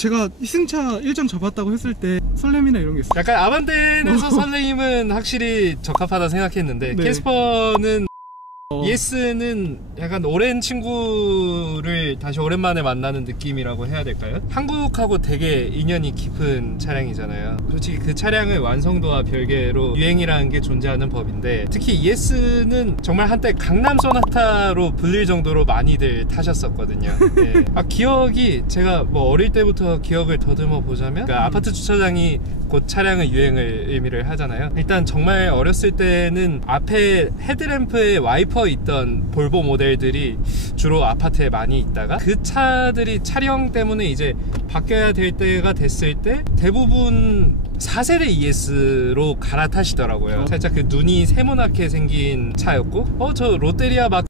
제가 희승차 일정 잡았다고 했을 때 설렘이나 이런 게 있어요. 약간 아반떼에서 설레임은 확실히 적합하다 생각했는데 네. 캐스퍼는 ES는 약간 오랜 친구를 다시 오랜만에 만나는 느낌이라고 해야 될까요? 한국하고 되게 인연이 깊은 차량이잖아요. 솔직히 그 차량의 완성도와 별개로 유행이라는 게 존재하는 법인데, 특히 ES는 정말 한때 강남 소나타로 불릴 정도로 많이들 타셨었거든요. 네. 기억이, 제가 뭐 어릴 때부터 기억을 더듬어 보자면, 그러니까 아파트 주차장이 곧 차량의 유행을 의미를 하잖아요. 일단 정말 어렸을 때는 앞에 헤드램프에 와이퍼 있던 볼보 모델들이 주로 아파트에 많이 있다가, 그 차들이 차량 때문에 이제 바뀌어야 될 때가 됐을 때 대부분 4세대 ES로 갈아타시더라고요. 살짝 그 눈이 세모나게 생긴 차였고, 저 롯데리아 막.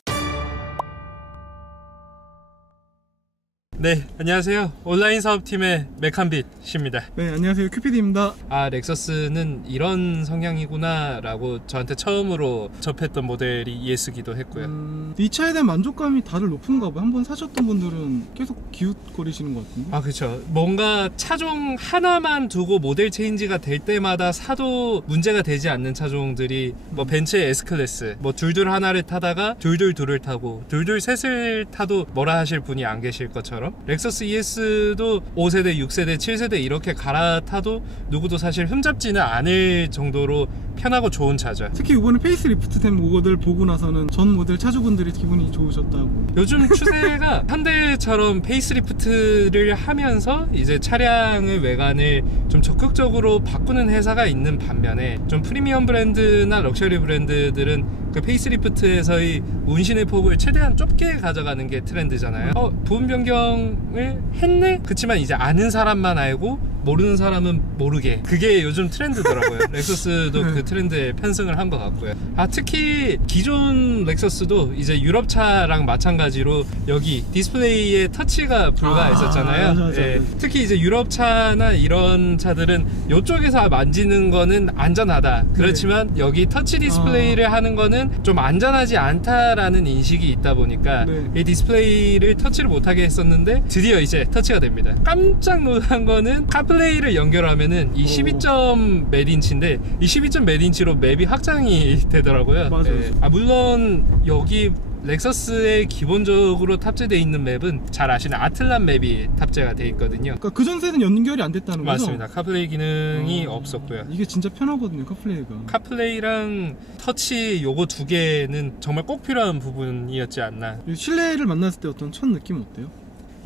네, 안녕하세요. 온라인 사업팀의 메칸빛입니다. 네, 안녕하세요. 큐피디입니다. 렉서스는 이런 성향이구나 라고 저한테 처음으로 접했던 모델이 ES기도 했고요. 이 차에 대한 만족감이 다들 높은가 봐요. 한번 사셨던 분들은 계속 기웃거리시는 것 같은데. 그렇죠. 뭔가 차종 하나만 두고 모델 체인지가 될 때마다 사도 문제가 되지 않는 차종들이 뭐 벤츠의 S클래스, 뭐 둘둘 하나를 타다가 둘둘 둘을 타고 둘둘 셋을 타도 뭐라 하실 분이 안 계실 것처럼, 렉서스 ES도 5세대, 6세대, 7세대 이렇게 갈아타도 누구도 사실 흠잡지는 않을 정도로 편하고 좋은 차죠. 특히 이번에 페이스리프트된 모델 보고 나서는 전 모델 차주분들이 기분이 좋으셨다고. 요즘 추세가 현대처럼 페이스리프트를 하면서 이제 차량의 외관을 좀 적극적으로 바꾸는 회사가 있는 반면에, 좀 프리미엄 브랜드나 럭셔리 브랜드들은 그 페이스리프트에서의 운신의 폭을 최대한 좁게 가져가는 게 트렌드잖아요. 부분 변경을 했네? 그치만 이제 아는 사람만 알고 모르는 사람은 모르게, 그게 요즘 트렌드더라고요. 렉서스도 그 트렌드에 편승을 한 것 같고요. 특히 기존 렉서스도 이제 유럽차랑 마찬가지로 여기 디스플레이에 터치가 불가했었잖아요. 맞아. 예, 특히 이제 유럽차나 이런 차들은 이쪽에서 만지는 거는 안전하다, 그렇지만 여기 터치 디스플레이를 하는 거는 좀 안전하지 않다라는 인식이 있다 보니까 이 디스플레이를 터치를 못하게 했었는데, 드디어 이제 터치가 됩니다. 깜짝 놀란 거는 카플레이를 연결하면은 이 12점 몇 인치인데 이 12점 몇 인치로 맵이 확장이 되더라고요. 맞아요. 물론 여기 렉서스에 기본적으로 탑재되어 있는 맵은 잘 아시는 아틀란 맵이 탑재가 되어 있거든요. 그러니까 그 전세는 연결이 안 됐다는 거죠? 맞습니다. 카플레이 기능이 없었고요. 이게 진짜 편하거든요, 카플레이가. 카플레이랑 터치 요거 두 개는 정말 꼭 필요한 부분이었지 않나. 실내를 만났을 때 어떤 첫 느낌 어때요?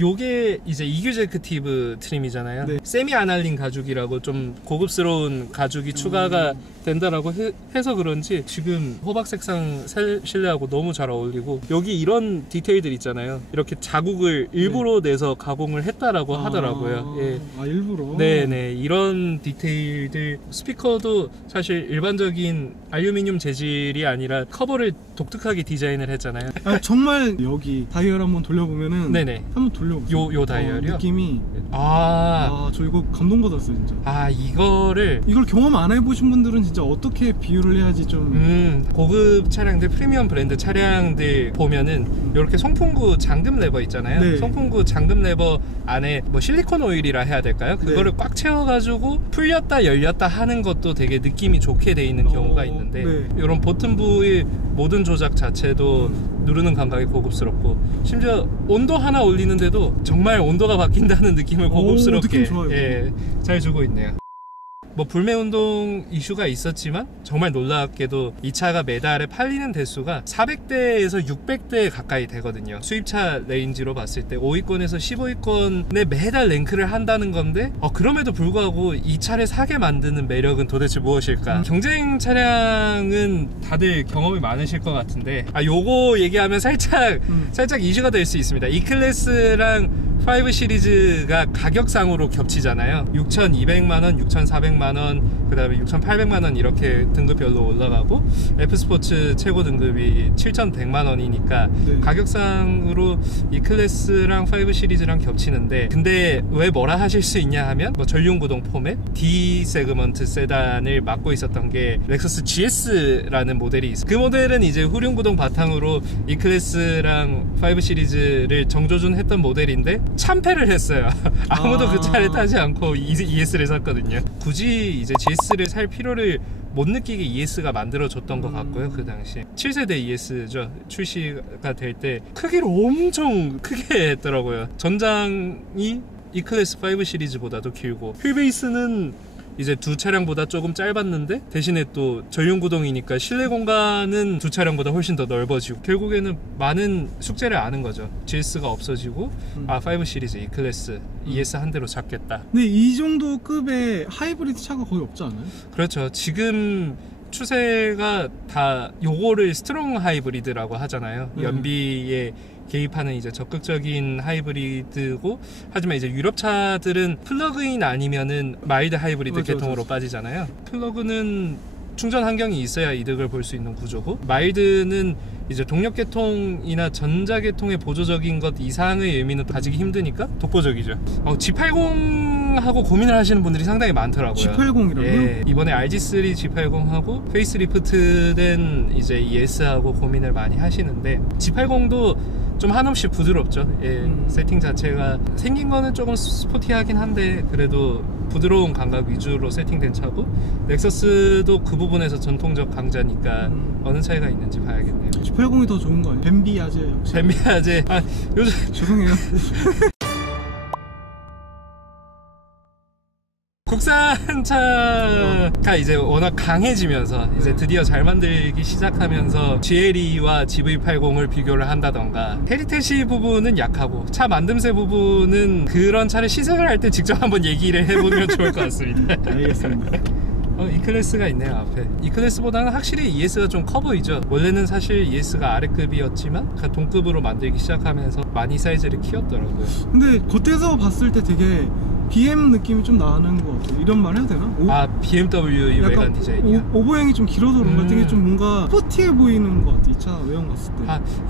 요게 이제 이규제크티브 트림이잖아요. 네. 세미 아날린 가죽이라고 좀 고급스러운 가죽이 추가가 된다라고 해서 그런지 지금 호박 색상 실내하고 너무 잘 어울리고, 여기 이런 디테일들 있잖아요. 이렇게 자국을 일부러 내서 가공을 했다라고 하더라고요. 예. 일부러? 네네, 이런 디테일들. 스피커도 사실 일반적인 알루미늄 재질이 아니라 커버를 독특하게 디자인을 했잖아요. 정말 여기 다이얼 한번 돌려보면은, 네네, 한번 돌려보세요. 요 다이얼이요? 느낌이 저 이거 감동받았어요 진짜. 이걸 경험 안 해보신 분들은 진짜 어떻게 비유를 해야지 좀. 고급 차량들, 프리미엄 브랜드 차량들 보면은 이렇게 송풍구 잠금 레버 있잖아요. 네. 송풍구 잠금 레버 안에 뭐 실리콘 오일이라 해야 될까요? 그거를 꽉 채워가지고 풀렸다 열렸다 하는 것도 되게 느낌이 좋게 돼 있는 경우가 있는데, 이런 버튼부의 모든 조작 자체도 누르는 감각이 고급스럽고, 심지어 온도 하나 올리는데도 정말 온도가 바뀐다는 느낌을 고급스럽게 잘 주고 있네요. 뭐 불매운동 이슈가 있었지만 정말 놀랍게도 이 차가 매달에 팔리는 대수가 400대에서 600대 가까이 되거든요. 수입차 레인지로 봤을 때 5위권에서 15위권에 매달 랭크를 한다는 건데, 그럼에도 불구하고 이 차를 사게 만드는 매력은 도대체 무엇일까? 경쟁 차량은 다들 경험이 많으실 것 같은데, 요거 얘기하면 살짝 이슈가 될 수 있습니다. E클래스랑 5 시리즈가 가격상으로 겹치잖아요. 6,200만원, 6,400만원, 그 다음에 6,800만원 이렇게 등급별로 올라가고, F스포츠 최고 등급이 7,100만원이니까 가격상으로 이 클래스랑 5 시리즈랑 겹치는데, 근데 왜 뭐라 하실 수 있냐 하면, 뭐 전륜구동 포맷 D 세그먼트 세단을 맡고 있었던 게 렉서스 GS라는 모델이 있어요. 그 모델은 이제 후륜구동 바탕으로 이 클래스랑 5 시리즈를 정조준했던 모델인데, 참패를 했어요. 아무도 그 차를 타지 않고 ES를 샀거든요. 굳이 이제 GS를 살 필요를 못 느끼게 ES가 만들어줬던 것 같고요. 그 당시 7세대 ES죠. 출시가 될 때 크기를 엄청 크게 했더라고요. 전장이 E클래스 5 시리즈보다도 길고, 휠베이스는 이제 두 차량보다 조금 짧았는데 대신에 또 전륜 구동이니까 실내 공간은 두 차량보다 훨씬 더 넓어지고, 결국에는 많은 숙제를 아는 거죠. GS가 없어지고 5 시리즈 E클래스 ES 한 대로 잡겠다. 근데 이 정도 급의 하이브리드 차가 거의 없지 않아요? 그렇죠. 지금 추세가 다 요거를 스트롱 하이브리드라고 하잖아요. 연비에 개입하는 이제 적극적인 하이브리드고, 하지만 이제 유럽 차들은 플러그인 아니면은 마일드 하이브리드 계통으로 빠지잖아요. 플러그는 충전 환경이 있어야 이득을 볼 수 있는 구조고, 마일드는 이제 동력 계통이나 전자 계통의 보조적인 것 이상의 의미는 가지기 힘드니까 독보적이죠. G80하고 고민을 하시는 분들이 상당히 많더라고요. G80이라고요? 예, 이번에 RG3 G80하고 페이스리프트된 이제 ES하고 고민을 많이 하시는데, G80도 좀 한없이 부드럽죠. 예, 세팅 자체가 생긴 거는 조금 스포티하긴 한데 그래도 부드러운 감각 위주로 세팅된 차고, 넥서스도 그 부분에서 전통적 강자니까 어느 차이가 있는지 봐야겠네요. G80이 더 좋은 거 아니에요? 뱀비 아재 역시. 뱀비 아재. 요즘 죄송해요. 국산차가 이제 워낙 강해지면서 이제 드디어 잘 만들기 시작하면서 GLE와 GV80을 비교를 한다던가, 헤리테지 부분은 약하고 차 만듦새 부분은 그런 차를 시승을 할 때 직접 한번 얘기를 해보면 좋을 것 같습니다. 알겠습니다. E클래스가 있네요 앞에. E클래스보다는 확실히 ES가 좀 커 보이죠. 원래는 사실 ES가 아래급이었지만 동급으로 만들기 시작하면서 많이 사이즈를 키웠더라고요. 근데 겉에서 봤을 때 되게 BM 느낌이 좀 나는 것 같아요. 이런 말 해도 되나? BMW 외관 디자인이요? 오버행이 좀 길어서 그런가 되게 좀 뭔가 스포티해 보이는 것 같아. 이 차 외형 봤을 때.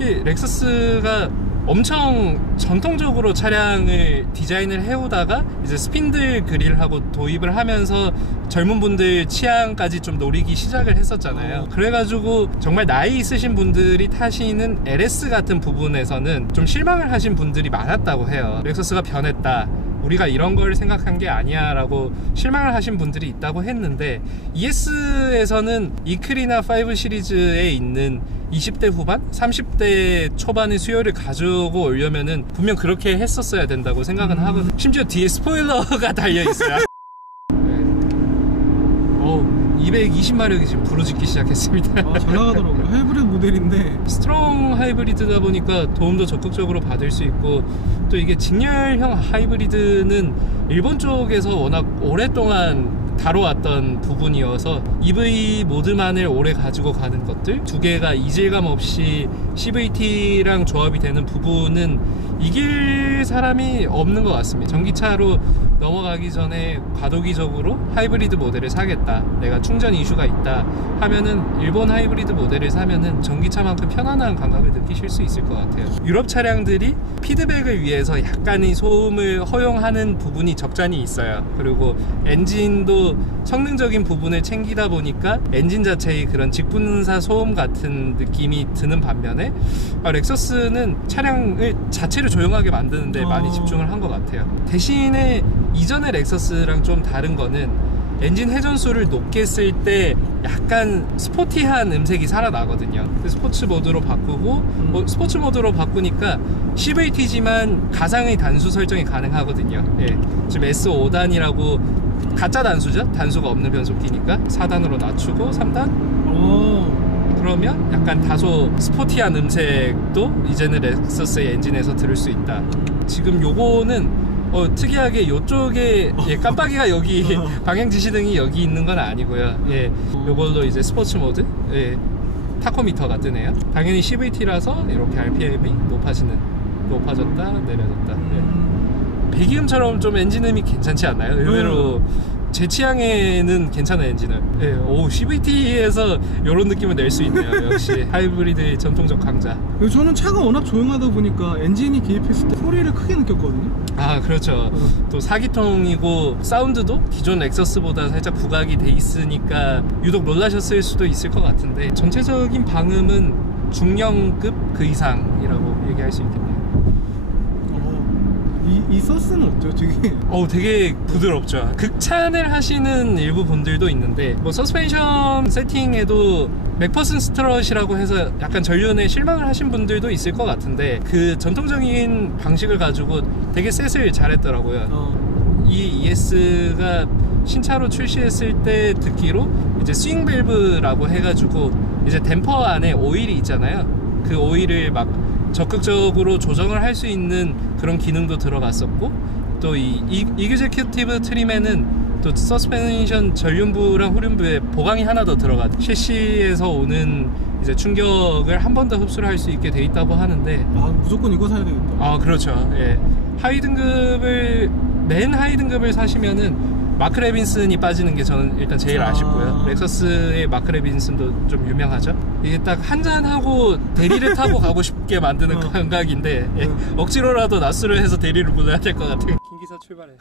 이 렉서스가 엄청 전통적으로 차량을 디자인을 해오다가 이제 스핀들 그릴하고 도입을 하면서 젊은 분들 취향까지 좀 노리기 시작을 했었잖아요. 그래가지고 정말 나이 있으신 분들이 타시는 LS 같은 부분에서는 좀 실망을 하신 분들이 많았다고 해요. 렉서스가 변했다, 우리가 이런 걸 생각한 게 아니야 라고 실망을 하신 분들이 있다고 했는데, ES에서는 이클이나 5 시리즈에 있는 20대 후반? 30대 초반의 수요를 가지고 오려면은 분명 그렇게 했었어야 된다고 생각은 하거든요. 심지어 뒤에 스포일러가 달려있어요. 220마력이 지금 부러지기 시작했습니다. 잘 나가더라고요. 하이브리드 모델인데 스트롱 하이브리드다 보니까 도움도 적극적으로 받을 수 있고, 또 이게 직렬형 하이브리드는 일본 쪽에서 워낙 오랫동안 다뤄왔던 부분이어서 EV 모드만을 오래 가지고 가는 것들, 두 개가 이질감 없이 CVT랑 조합이 되는 부분은 이길 사람이 없는 것 같습니다. 전기차로 넘어가기 전에 과도기적으로 하이브리드 모델을 사겠다, 내가 충전 이슈가 있다 하면은 일본 하이브리드 모델을 사면은 전기차만큼 편안한 감각을 느끼실 수 있을 것 같아요. 유럽 차량들이 피드백을 위해서 약간의 소음을 허용하는 부분이 적잖이 있어요. 그리고 엔진도 성능적인 부분을 챙기다 보니까 엔진 자체의 그런 직분사 소음 같은 느낌이 드는 반면에 렉서스는 차량을 자체를 조용하게 만드는데 많이 집중을 한 것 같아요. 대신에 이전의 렉서스랑 좀 다른 거는 엔진 회전수를 높게 쓸 때 약간 스포티한 음색이 살아나거든요. 스포츠 모드로 바꾸고 스포츠 모드로 바꾸니까 CVT지만 가상의 단수 설정이 가능하거든요. 예, 지금 S5단이라고 가짜 단수죠. 단수가 없는 변속기니까 4단으로 낮추고 3단 그러면 약간 다소 스포티한 음색도 이제는 렉서스의 엔진에서 들을 수 있다. 지금 요거는 특이하게 이쪽에 깜빡이가 여기 방향 지시등이 여기 있는 건 아니고요. 예, 요걸로 이제 스포츠 모드, 타코미터가 뜨네요. 당연히 CVT라서 이렇게 RPM이 높아졌다 내려졌다. 배기음처럼 좀 엔진음이 괜찮지 않나요? 의외로 제 취향에는 괜찮은 엔진을. CVT에서 이런 느낌을 낼 수 있네요. 역시 하이브리드의 전통적 강자. 저는 차가 워낙 조용하다 보니까 엔진이 개입했을 때 소리를 크게 느꼈거든요. 그렇죠. 또 4기통이고 사운드도 기존 렉서스보다 살짝 부각이 돼 있으니까 유독 놀라셨을 수도 있을 것 같은데, 전체적인 방음은 중령급 그 이상이라고 얘기할 수 있겠네요. 이 서스는 어때요? 되게 부드럽죠. 극찬을 하시는 일부 분들도 있는데 뭐 서스펜션 세팅에도 맥퍼슨 스트럿이라고 해서 약간 전륜에 실망을 하신 분들도 있을 것 같은데 그 전통적인 방식을 가지고 되게 셋을 잘했더라고요. 이 ES가 신차로 출시했을 때 듣기로 이제 스윙 밸브라고 해가지고 이제 댐퍼 안에 오일이 있잖아요. 그 오일을 막 적극적으로 조정을 할 수 있는 그런 기능도 들어갔었고, 또 이 이그제큐티브 트림에는 또 서스펜션 전륜부랑 후륜부에 보강이 하나 더 들어가 셰시에서 오는 이제 충격을 한 번 더 흡수를 할 수 있게 돼 있다고 하는데, 무조건 이거 사야 되겠다. 그렇죠. 예. 맨 하이 등급을 사시면은 마크 레빈슨이 빠지는 게 저는 일단 제일 아쉽고요. 렉서스의 마크 레빈슨도 좀 유명하죠. 이게 딱 한잔하고 대리를 타고 가고 싶게 만드는 감각인데 억지로라도 낯수를 해서 대리를 불러야 될 것 같은. 김기사 출발해.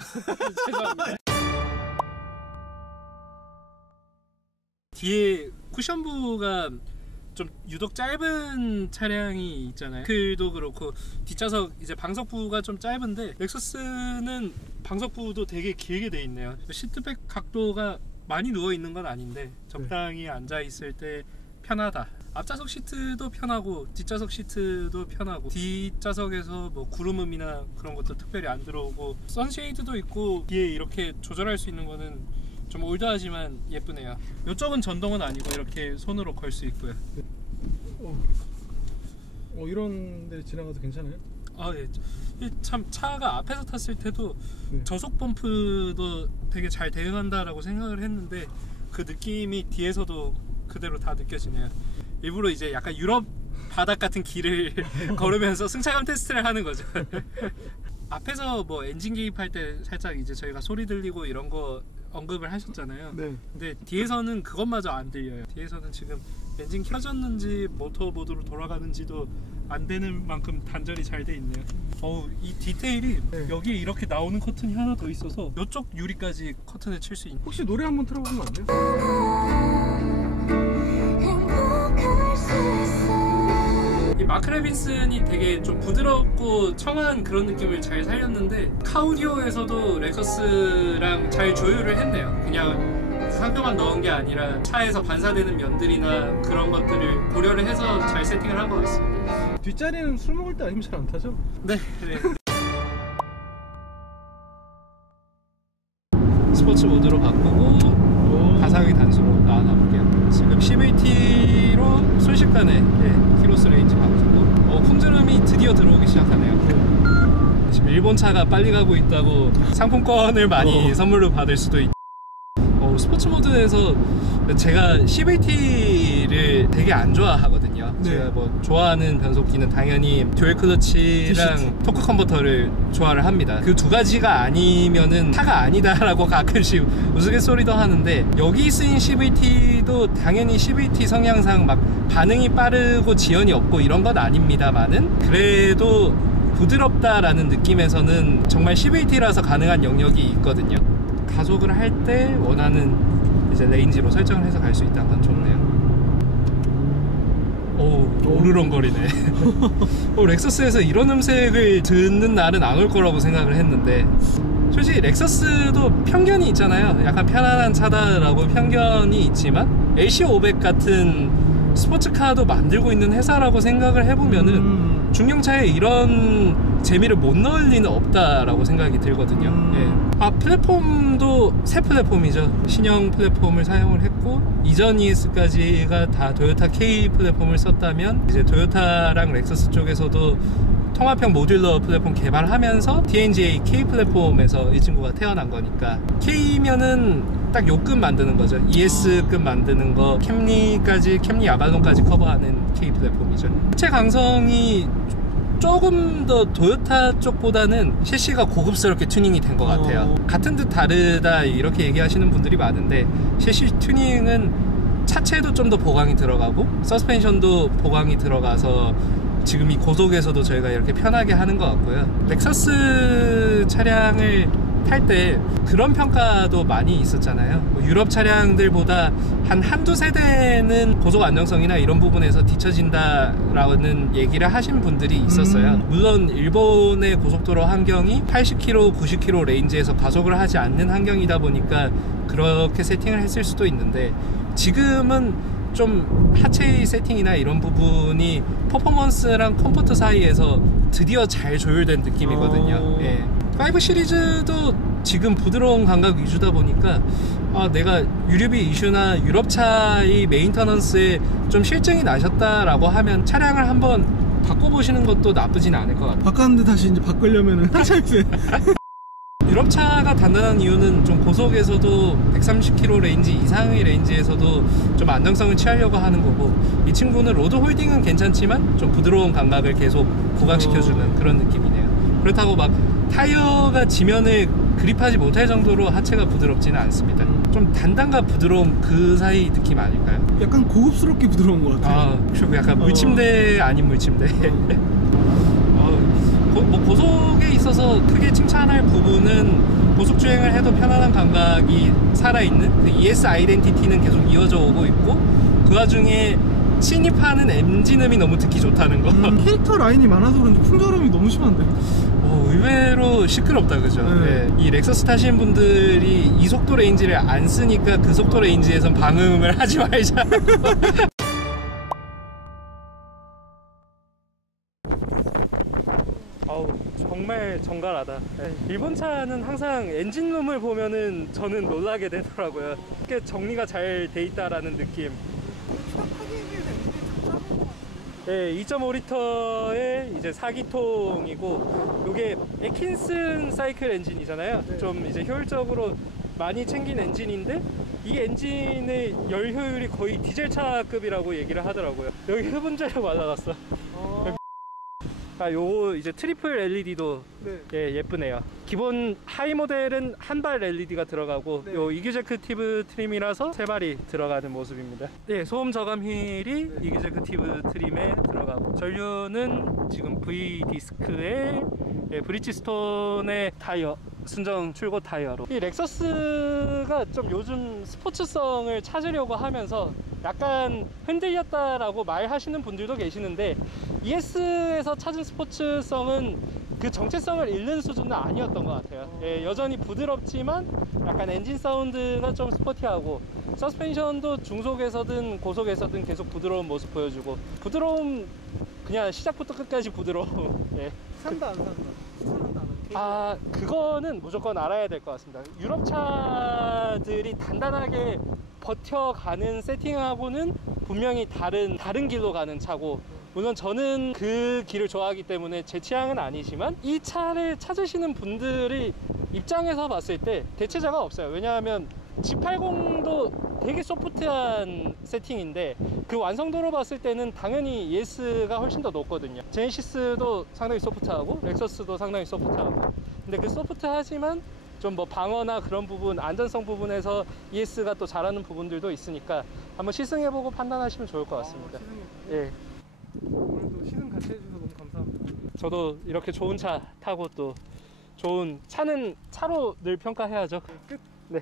죄송합니다. 뒤에 쿠션부가 좀 유독 짧은 차량이 있잖아요. 글도 그렇고 뒷좌석 이제 방석부가 좀 짧은데 렉서스는 방석부도 되게 길게 돼 있네요. 시트백 각도가 많이 누워 있는 건 아닌데 적당히 앉아 있을 때 편하다. 앞좌석 시트도 편하고 뒷좌석 시트도 편하고, 뒷좌석에서 뭐 구름음이나 그런 것도 특별히 안 들어오고, 선쉐이드도 있고 뒤에 이렇게 조절할 수 있는 거는 좀 올드하지만 예쁘네요. 이쪽은 전동은 아니고 이렇게 손으로 걸 수 있고요. 이런 데 지나가도 괜찮아요? 예. 참 차가 앞에서 탔을 때도 저속 펌프도 되게 잘 대응한다라고 생각을 했는데 그 느낌이 뒤에서도 그대로 다 느껴지네요. 일부러 이제 약간 유럽 바닥 같은 길을 걸으면서 승차감 테스트를 하는 거죠. 앞에서 뭐 엔진 개입할 때 살짝 이제 저희가 소리 들리고 이런 거 언급을 하셨잖아요. 근데 뒤에서는 그것마저 안 들려요. 뒤에서는 지금 엔진 켜졌는지 모터 모드로 돌아가는지도 안 되는 만큼 단절이 잘 돼 있네요. 이 디테일이 여기 이렇게 나오는 커튼이 하나 더 있어서 이쪽 유리까지 커튼을 칠 수 있는. 혹시 노래 한번 틀어보면 안 돼요? 이 마크 레빈슨이 되게 좀 부드럽고 청한 그런 느낌을 잘 살렸는데 카우디오에서도 렉서스랑 잘 조율을 했네요. 그냥 상표만 넣은 게 아니라 차에서 반사되는 면들이나 그런 것들을 고려를 해서 잘 세팅을 한 것 같습니다. 뒷자리는 술 먹을 때 아니면 잘 안 타죠? 네. 스포츠 모드로 바꾸고 가상의 단수로 나아가 볼게요. 지금 CVT로 순식간에 키로수 레인지 바꾸고 풍드름이 드디어 들어오기 시작하네요. 지금 일본 차가 빨리 가고 있다고 상품권을 많이 선물로 받을 수도 있고, 스포츠 모드에서 제가 CVT를 되게 안 좋아하거든요. 제가 뭐 좋아하는 변속기는 당연히 듀얼 클러치랑 토크 컨버터를 좋아를 합니다. 그 두 가지가 아니면은 차가 아니다라고 가끔씩 우스갯소리도 하는데, 여기 쓰인 CVT도 당연히 CVT 성향상 막 반응이 빠르고 지연이 없고 이런 건 아닙니다만은 그래도 부드럽다라는 느낌에서는 정말 CVT라서 가능한 영역이 있거든요. 가속을 할 때 원하는 이제 레인지로 설정을 해서 갈 수 있다는 건 좋네요. 오르렁거리네. 렉서스에서 이런 음색을 듣는 날은 안 올 거라고 생각을 했는데, 솔직히 렉서스도 편견이 있잖아요. 약간 편안한 차다라고 편견이 있지만 LC500 같은 스포츠카도 만들고 있는 회사라고 생각을 해보면은 중형차에 이런 재미를 못 넣을 리는 없다라고 생각이 들거든요. 플랫폼도 새 플랫폼이죠. 신형 플랫폼을 사용을 했고, 이전 ES까지가 다 토요타 K 플랫폼을 썼다면 이제 토요타랑 렉서스 쪽에서도 통합형 모듈러 플랫폼 개발하면서 TNGA K 플랫폼에서 이 친구가 태어난 거니까, K면은 딱 요급 만드는 거죠. ES급 만드는 거, 캠리 아발론까지 커버하는 K 플랫폼이죠. 체 강성이 조금 더 토요타 쪽보다는 셰시가 고급스럽게 튜닝이 된 것 같아요. 같은 듯 다르다 이렇게 얘기하시는 분들이 많은데, 셰시 튜닝은 차체도 좀 더 보강이 들어가고 서스펜션도 보강이 들어가서 지금 이 고속에서도 저희가 이렇게 편하게 하는 것 같고요. 렉서스 차량을 탈 때 그런 평가도 많이 있었잖아요. 뭐 유럽 차량들보다 한두 세대는 고속 안정성이나 이런 부분에서 뒤처진다라는 얘기를 하신 분들이 있었어요. 물론 일본의 고속도로 환경이 80km, 90km 레인지에서 가속을 하지 않는 환경이다 보니까 그렇게 세팅을 했을 수도 있는데, 지금은 좀 하체의 세팅이나 이런 부분이 퍼포먼스랑 컴포트 사이에서 드디어 잘 조율된 느낌이거든요. 예. 5 시리즈도 지금 부드러운 감각 위주다 보니까 내가 유류비 이슈나 유럽차의 메인터넌스에 좀 실증이 나셨다라고 하면 차량을 한번 바꿔보시는 것도 나쁘진 않을 것 같아요. 바꿨는데 다시 이제 바꾸려면은 한참 있어요. 유럽차가 단단한 이유는 좀 고속에서도 130km 레인지 이상의 레인지에서도 좀 안정성을 취하려고 하는 거고, 이 친구는 로드 홀딩은 괜찮지만 좀 부드러운 감각을 계속 부각시켜주는 그런 느낌이네요. 그렇다고 막 타이어가 지면을 그립하지 못할 정도로 하체가 부드럽지는 않습니다. 좀 단단과 부드러움 그 사이 느낌 아닐까요? 약간 고급스럽게 부드러운 것 같아요. 그렇죠. 약간 물침대 아닌 물침대. 뭐 고속에 있어서 크게 칭찬할 부분은 고속 주행을 해도 편안한 감각이 살아있는 그 ES 아이덴티티는 계속 이어져 오고 있고, 그 와중에 침입하는 엔진음이 너무 듣기 좋다는 거. 캐릭터 라인이 많아서 그런지 풍절음이 너무 심한데. 의외로 시끄럽다, 그죠? 네. 이 렉서스 타시는 분들이 이 속도 레인지를 안 쓰니까 그 속도 레인지에선 방음을 하지 말자. 정말 정갈하다. 일본 차는 항상 엔진룸을 보면은 저는 놀라게 되더라고요. 꽤 정리가 잘 돼 있다라는 느낌. 네, 2.5L의 이제 4기통이고, 이게 에킨슨 사이클 엔진이잖아요. 네. 좀 이제 효율적으로 많이 챙긴 엔진인데, 이 엔진의 열 효율이 거의 디젤차급이라고 얘기를 하더라고요. 여기 흡음재를 발라놨어. 요거 이제 트리플 LED도 네. 예쁘네요. 기본 하이 모델은 한 발 LED가 들어가고, 네. 요 이규제크티브 트림이라서 3발이 들어가는 모습입니다. 네, 소음 저감 휠이 네. 이규제크티브 트림에 들어가고, 전류는 지금 V 디스크에 브리지스톤의 타이어, 순정 출고 타이어로. 이 렉서스가 좀 요즘 스포츠성을 찾으려고 하면서 약간 흔들렸다라고 말하시는 분들도 계시는데, ES에서 찾은 스포츠성은 그 정체성을 잃는 수준은 아니었던 것 같아요. 여전히 부드럽지만 약간 엔진 사운드가 좀 스포티하고, 서스펜션도 중속에서든 고속에서든 계속 부드러운 모습 보여주고, 부드러움 그냥 시작부터 끝까지 부드러움. 산다 안 산다? 추천한다 안 한다? 그거는 무조건 알아야 될 것 같습니다. 유럽 차들이 단단하게 버텨가는 세팅하고는 분명히 다른 길로 가는 차고, 물론 저는 그 길을 좋아하기 때문에 제 취향은 아니지만, 이 차를 찾으시는 분들의 입장에서 봤을 때 대체자가 없어요. 왜냐하면 G80도 되게 소프트한 세팅인데, 그 완성도로 봤을 때는 당연히 ES가 훨씬 더 높거든요. 제네시스도 상당히 소프트하고 렉서스도 상당히 소프트하고, 근데 그 소프트하지만 좀 뭐 방어나 그런 부분, 안전성 부분에서 ES가 또 잘하는 부분들도 있으니까 한번 시승해보고 판단하시면 좋을 것 같습니다. 예. 오늘도 시승 같이 해주셔서 너무 감사합니다. 저도 이렇게 좋은 차 타고 또 좋은 차는 차로 늘 평가해야죠. 끝. 네.